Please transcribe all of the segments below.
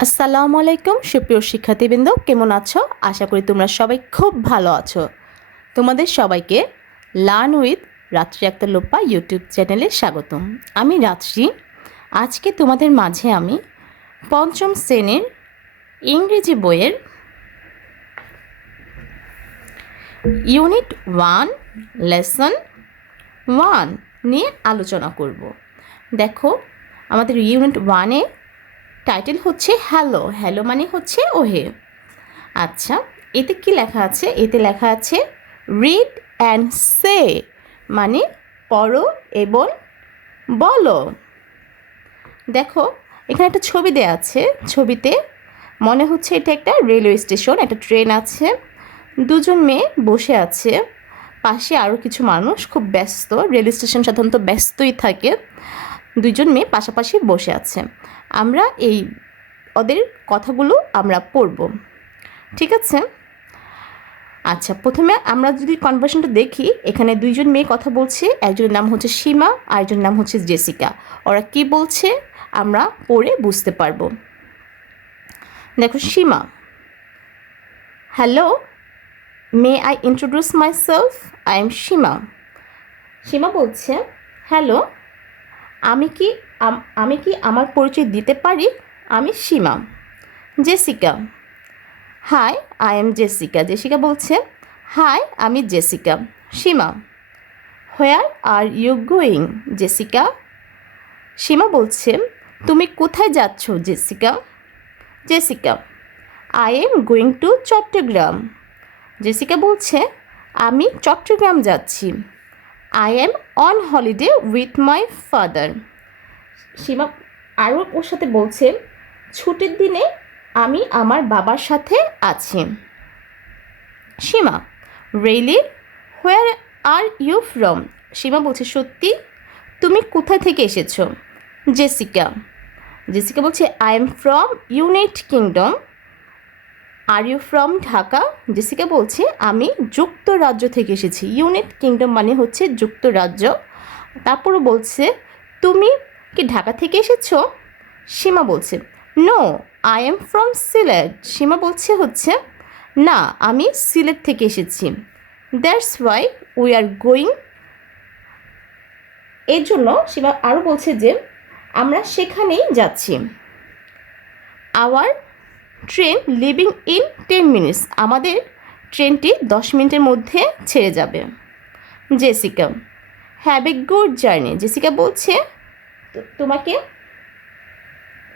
আসসালামু আলাইকুম, সুপ্রিয় শিক্ষার্থীবৃন্দ, কেমন আছো? আশা করি তোমরা সবাই খুব ভালো আছো। তোমাদের সবাইকে লার্ন উইথ রাত্রি আক্তার লোপ্পা ইউটিউব চ্যানেলে স্বাগতম। আমি রাত্রি। আজকে তোমাদের মাঝে আমি পঞ্চম শ্রেণির ইংরেজি বইয়ের ইউনিট ওয়ান লেসন ওয়ান নিয়ে আলোচনা করব। দেখো, আমাদের ইউনিট ওয়ানে টাইটেল হচ্ছে হ্যালো হ্যালো মানে হচ্ছে ওহে। আচ্ছা এতে কি লেখা আছে? এতে লেখা আছে রিড অ্যান্ড সে মানে পড়ো এবং বলো। দেখো, এখানে একটা ছবি দেওয়া আছে। ছবিতে মনে হচ্ছে এটা একটা রেলওয়ে স্টেশন একটা ট্রেন আছে। দুজন মেয়ে বসে আছে। পাশে আরও কিছু মানুষ খুব ব্যস্ত। রেল স্টেশন সাধারণত ব্যস্তই থাকে। দুইজন মেয়ে পাশাপাশি বসে আছে। আমরা এই ওদের কথাগুলো আমরা পড়ব। ঠিক আছে? আচ্ছা প্রথমে আমরা যদি কনভার্সনটা দেখি, এখানে দুইজন মেয়ে কথা বলছে, একজনের নাম হচ্ছে সীমা আর আরেকজনের নাম হচ্ছে জেসিকা। ওরা কি বলছে আমরা পড়ে বুঝতে পারব। দেখো, Seema. Hello may I introduce myself I am Seema Seema বলছে হ্যালো আমি কি আম- কি আমার পরিচয় দিতে পারি? আমি Seema. Jessica. Hi, I am Jessica. Jessica বলছে, হাই, আমি Jessica. Seema, where are you going? Jessica. Seema বলছে, তুমি কোথায় যাচ্ছ, Jessica? Jessica, I am going to Chittagong. Jessica বলছে, আমি চট্টগ্রাম যাচ্ছি। I am on holiday with my father. Seema আরও ওর সাথে বলছে, ছুটির দিনে আমি আমার বাবার সাথে আছি। Seema really where are you from Seema বলছে, সত্যি? তুমি কোথা থেকে এসেছ? জেসিকা জেসিকা বলছে I am from United Kingdom are you from Dhaka Jessica বলছে, আমি যুক্তরাজ্য থেকে এসেছি। ইউনিট কিংডম মানে হচ্ছে যুক্তরাজ্য। তারপরও বলছে, তুমি কি ঢাকা থেকে এসেছ? সীমা বলছে no I am from Sylhet. Seema বলছে হচ্ছে, না, আমি সিলেট থেকে এসেছি। That's why we are going এর জন্য সীমা আরও বলছে যে, আমরা সেখানেই যাচ্ছি। Our train leaving in ten minutes আমাদের ট্রেনটি দশ মিনিটের মধ্যে ছেড়ে যাবে। Jessica have a good journey Jessica বলছে "তো- তোমাকে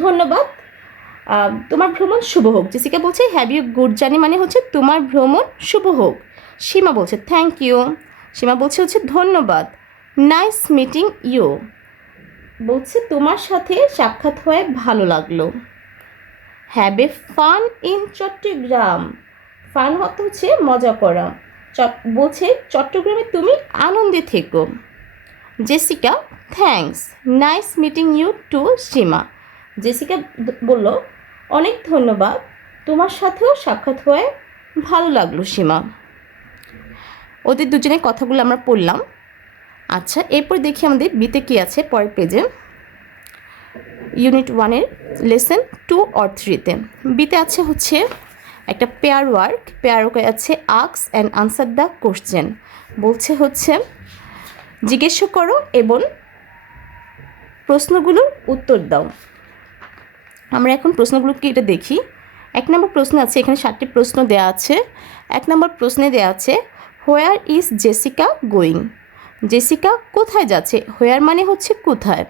ধন্যবাদ। তোমার ভ্রমণ শুভ হোক। জেসিকা বলছে হ্যাভ ইউ গুড জার্নি মানে হচ্ছে তোমার ভ্রমণ শুভ হোক। সীমা বলছে থ্যাংক ইউ সীমা বলছে হচ্ছে, ধন্যবাদ। নাইস মিটিং ইউ বলছে, তোমার সাথে সাক্ষাৎ হয়ে ভালো লাগল। Have a fun in Chittagong fun হতে হচ্ছে মজা করা। বলছে চট্টগ্রামে তুমি আনন্দে থেকো। Jessica, thanks, nice meeting you too Seema. Jessica বলল, অনেক ধন্যবাদ, তোমার সাথেও সাক্ষাৎ হয়ে ভালো লাগল সীমা। ওদের দুজনের কথাগুলো আমরা পড়লাম। আচ্ছা এরপর দেখি আমাদের বিতে কী আছে পরের পেজে। ইউনিট ওয়ানের লেসন টু অর থ্রিতে। বিতে আছে হচ্ছে একটা পেয়ার ওয়ার্ক পেয়ার ওয়ার্কে আছে আক্স অ্যান্ড আনসার দ্য কোশ্চেন। বলছে হচ্ছে জিজ্ঞেস করো এবং প্রশ্নগুলোর উত্তর দাও। আমরা এখন প্রশ্নগুলো কি এটা দেখি। এক নম্বর প্রশ্ন আছে, এখানে সাতটি প্রশ্ন দেওয়া আছে। এক নম্বর প্রশ্নে দেওয়া আছে where is Jessica going Jessica কোথায় যাচ্ছে? হোয়ার মানে হচ্ছে কোথায়?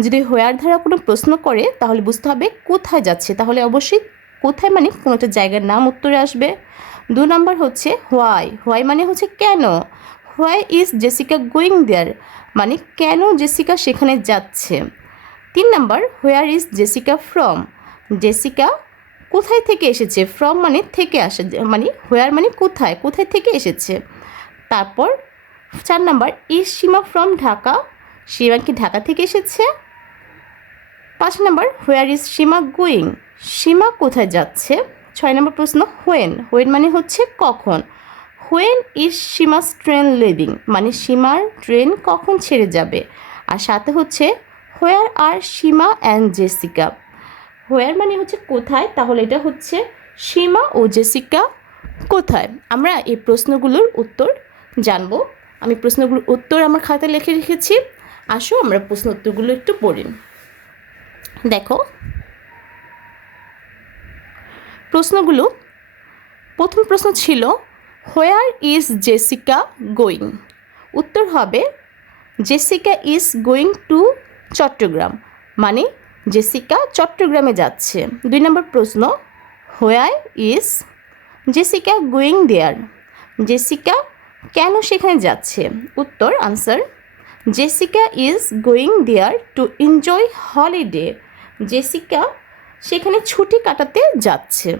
যদি হোয়ার ধারা কোনো প্রশ্ন করে, তাহলে বুঝতে হবে কোথায় যাচ্ছে। তাহলে অবশ্যই কোথায় মানে কোনো একটা জায়গার নাম উত্তরে আসবে। দু নম্বর হচ্ছে হোয়াই হোয়াই মানে হচ্ছে কেন? Why is Jessica going there মানে কেন জেসিকা সেখানে যাচ্ছে? তিন number where is Jessica from Jessica কোথায় থেকে এসেছে? ফ্রম মানে থেকে আসে মানে হোয়ার মানে কোথায়? কোথায় থেকে এসেছে? তারপর চার number is Seema from Dhaka? Seema কি ঢাকা থেকে এসেছে? পাঁচ number where is Seema going Seema কোথায় যাচ্ছে? ছয় নম্বর প্রশ্ন হোয়েন হোয়েন মানে হচ্ছে কখন? When is Seema's train leaving মানে সীমার ট্রেন কখন ছেড়ে যাবে? আর সাথে হচ্ছে where are Seema and Jessica where মানে হচ্ছে কোথায়? তাহলে এটা হচ্ছে সীমা ও জেসিকা কোথায়? আমরা এই প্রশ্নগুলোর উত্তর জানব। আমি প্রশ্নগুলোর উত্তর আমার খাতায় লিখে রেখেছি। আসো, আমরা প্রশ্ন উত্তরগুলো একটু পড়ি। দেখো। প্রশ্নগুলো, প্রথম প্রশ্ন ছিল হোয়ার ইজ জেসিকা গোয়িং উত্তর হবে Jessica is going to Chittagong মানে জেসিকা চট্টগ্রামে যাচ্ছে। দুই নম্বর প্রশ্ন where is Jessica going there Jessica কেন সেখানে যাচ্ছে? উত্তর answer Jessica is going there to enjoy holiday Jessica সেখানে ছুটি কাটাতে যাচ্ছে।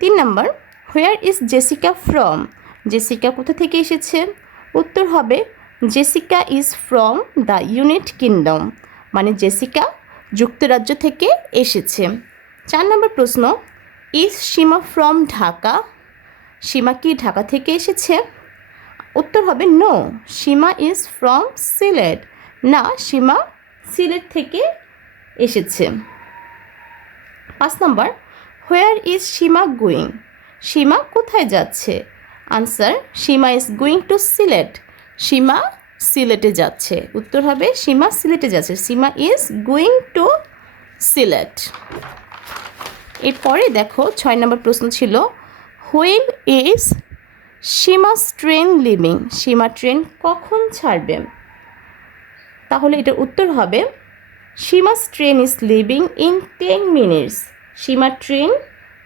তিন নম্বর where is Jessica from Jessica কোথা থেকে এসেছে? উত্তর হবে Jessica is from the United Kingdom মানে জেসিকা যুক্তরাজ্য থেকে এসেছে। চার নম্বর প্রশ্ন ইজ সীমা ফ্রম ঢাকা সীমা কি ঢাকা থেকে এসেছে? উত্তর হবে no Seema is from Sylhet না সীমা সিলেট থেকে এসেছে। পাঁচ নম্বর where is Seema going Seema কোথায় যাচ্ছে? Answer Seema is going to Sylhet Seema সিলেটে যাচ্ছে। উত্তর হবে, সীমা সিলেটে যাচ্ছে। Seema is going to Sylhet এরপরে দেখো, ছয় নম্বর প্রশ্ন ছিল when is Seema's train leaving Seema train কখন ছাড়বে? তাহলে এটার উত্তর হবে Seema's train is leaving in ten minutes Seema train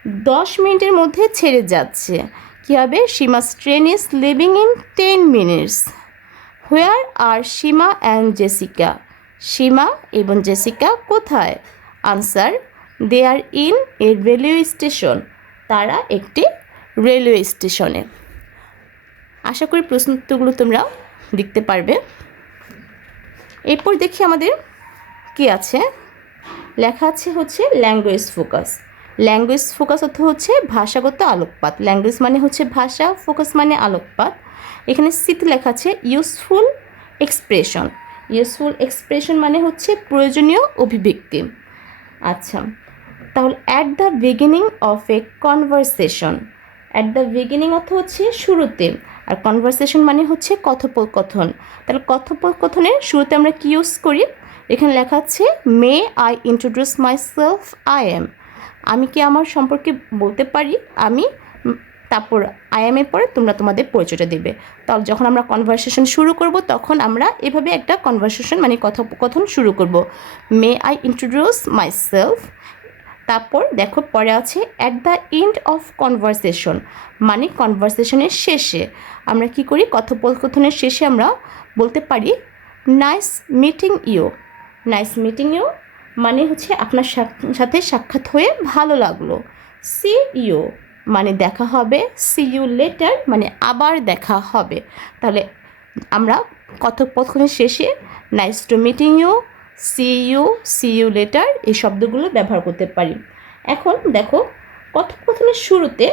দশ মিনিটের মধ্যে ছেড়ে যাচ্ছে। কী হবে? Seema's train is leaving in ten minutes. Where are Seema and Jessica? Seema এবং জেসিকা কোথায়? Answer, they are in a railway station. তারা একটি রেলওয়ে স্টেশনে। আশা করি প্রশ্ন উত্তরগুলো তোমরা লিখতে পারবে। এরপর দেখি আমাদের কি আছে। লেখা আছে হচ্ছে ল্যাঙ্গুয়েজ ফোকাস ল্যাঙ্গুয়েজ ফোকাস অর্থ হচ্ছে ভাষাগত আলোকপাত। ল্যাঙ্গুয়েজ মানে হচ্ছে ভাষা ফোকাস মানে আলোকপাত। এখানে সিতে লেখা আছে ইউজফুল এক্সপ্রেশন ইউজফুল এক্সপ্রেশন মানে হচ্ছে প্রয়োজনীয় অভিব্যক্তি। আচ্ছা তাহলে at the beginning of a conversation at the beginning অর্থ হচ্ছে শুরুতে। আর কনভারসেশন মানে হচ্ছে কথোপকথন। তাহলে কথোপকথনের শুরুতে আমরা কি ইউজ করি? এখানে লেখা আছে may I introduce myself I am আমি কি আমার সম্পর্কে বলতে পারি? আমি তারপর আই এম এর পরে তোমরা তোমাদের পরিচয়টা দেবে। তাহলে যখন আমরা কনভারসেশন শুরু করব, তখন আমরা এভাবে একটা কনভারসেশন মানে কথোপকথন শুরু করব। May I introduce my self তারপর দেখো পরে আছে at the end of conversation মানে কনভারসেশনের শেষে। আমরা কি করি? কথোপকথনের শেষে আমরা বলতে পারি nice meeting you nice meeting you মানে হচ্ছে আপনার সাথে সাক্ষাৎ হয়ে ভালো লাগল। সি ইউ মানে দেখা হবে। সি ইউ লেটার মানে আবার দেখা হবে। তাহলে আমরা কথোপকথনের শেষে nice to meeting you see you see you later এই শব্দগুলো ব্যবহার করতে পারি। এখন দেখো কথোপকথনের শুরুতে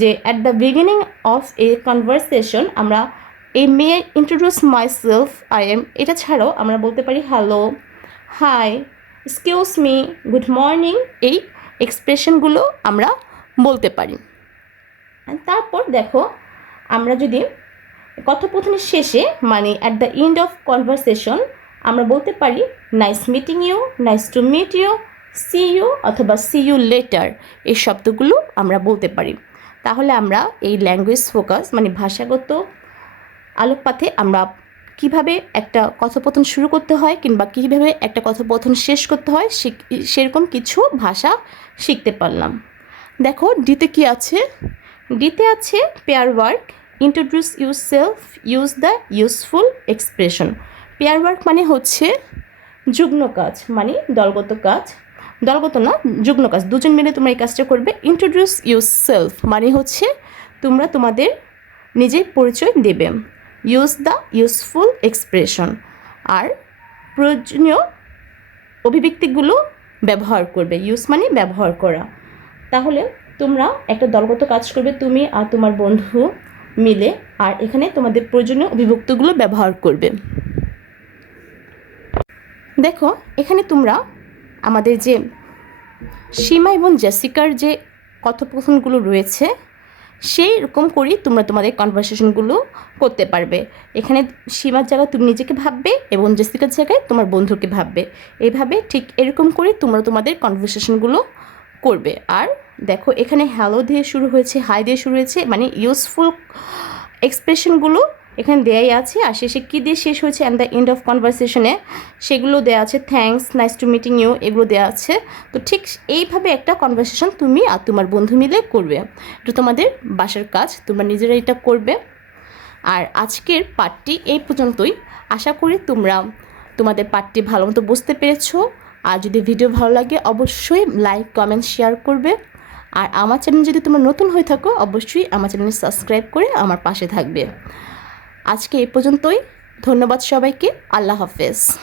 যে at the beginning of a conversation আমরা এই may introduce myself I am এটা ছাড়াও আমরা বলতে পারি hello hi excuse me good morning এই এক্সপ্রেশনগুলো আমরা বলতে পারি। তারপর দেখো, আমরা যদি কথোপকথনের শেষে মানে at the end of conversation আমরা বলতে পারি nice meeting you nice to meet you see you অথবা সি ইউ লেটার এই শব্দগুলো আমরা বলতে পারি। তাহলে আমরা এই ল্যাঙ্গুয়েজ ফোকাস মানে ভাষাগত আলোকপাতে আমরা কীভাবে একটা কথোপকথন শুরু করতে হয় কিংবা কীভাবে একটা কথোপকথন শেষ করতে হয় সেরকম কিছু ভাষা শিখতে পারলাম। দেখো ডিতে কি আছে? ডিতে আছে pair work introduce yourself use the useful expression pair work মানে হচ্ছে যুগ্ম কাজ মানে দলগত কাজ। দলগত না, যুগ্ম কাজ। দুজন মিলে তোমরা এই কাজটা করবে। ইন্ট্রোডিউস ইউর সেলফ মানে হচ্ছে তোমরা তোমাদের নিজের পরিচয় দেবে। ইউজ দ্য ইউজফুল এক্সপ্রেশন আর প্রয়োজনীয় অভিব্যক্তিগুলো ব্যবহার করবে। ইউজ মানে ব্যবহার করা। তাহলে তোমরা একটা দলগত কাজ করবে, তুমি আর তোমার বন্ধু মিলে, আর এখানে তোমাদের প্রয়োজনীয় অভিব্যক্তিগুলো ব্যবহার করবে। দেখো, এখানে তোমরা আমাদের যে সীমা এবং জেসিকার যে কথোপকথনগুলো রয়েছে সেই রকম করেই তোমরা তোমাদের কনভারসেশনগুলো করতে পারবে। এখানে সীমার জায়গায় তুমি নিজেকে ভাববে এবং জেসিকার জায়গায় তোমার বন্ধুকে ভাববে। এভাবে ঠিক এরকম করে তোমরা তোমাদের কনভারসেশনগুলো করবে। আর দেখো, এখানে হ্যালো দিয়ে শুরু হয়েছে হাই দিয়ে শুরু হয়েছে মানে ইউজফুল এক্সপ্রেশনগুলো এখানে দেয়াই আছে, আর শেষে কী দিয়ে শেষ হয়েছে অ্যান্ড দ্য এন্ড অফ কনভারসেশনে সেগুলো দেওয়া আছে thanks nice to meeting you এগুলো দেওয়া আছে। তো ঠিক এইভাবে একটা কনভারসেশন তুমি আর তোমার বন্ধু মিলে করবে। এটা তোমাদের বাসার কাজ, তোমরা নিজেরা এটা করবে। আর আজকের পার্টটি এই পর্যন্তই। আশা করি তোমরা তোমাদের পার্টটি ভালো মতো বুঝতে পেরেছ। আর যদি ভিডিও ভালো লাগে, অবশ্যই লাইক কমেন্ট শেয়ার করবে। আর আমার চ্যানেল যদি তোমরা নতুন হয়ে থাকো, অবশ্যই আমার চ্যানেল সাবস্ক্রাইব করে আমার পাশে থাকবে। আজকে এ পর্যন্তই। ধন্যবাদ সবাইকে। আল্লাহ হাফেজ।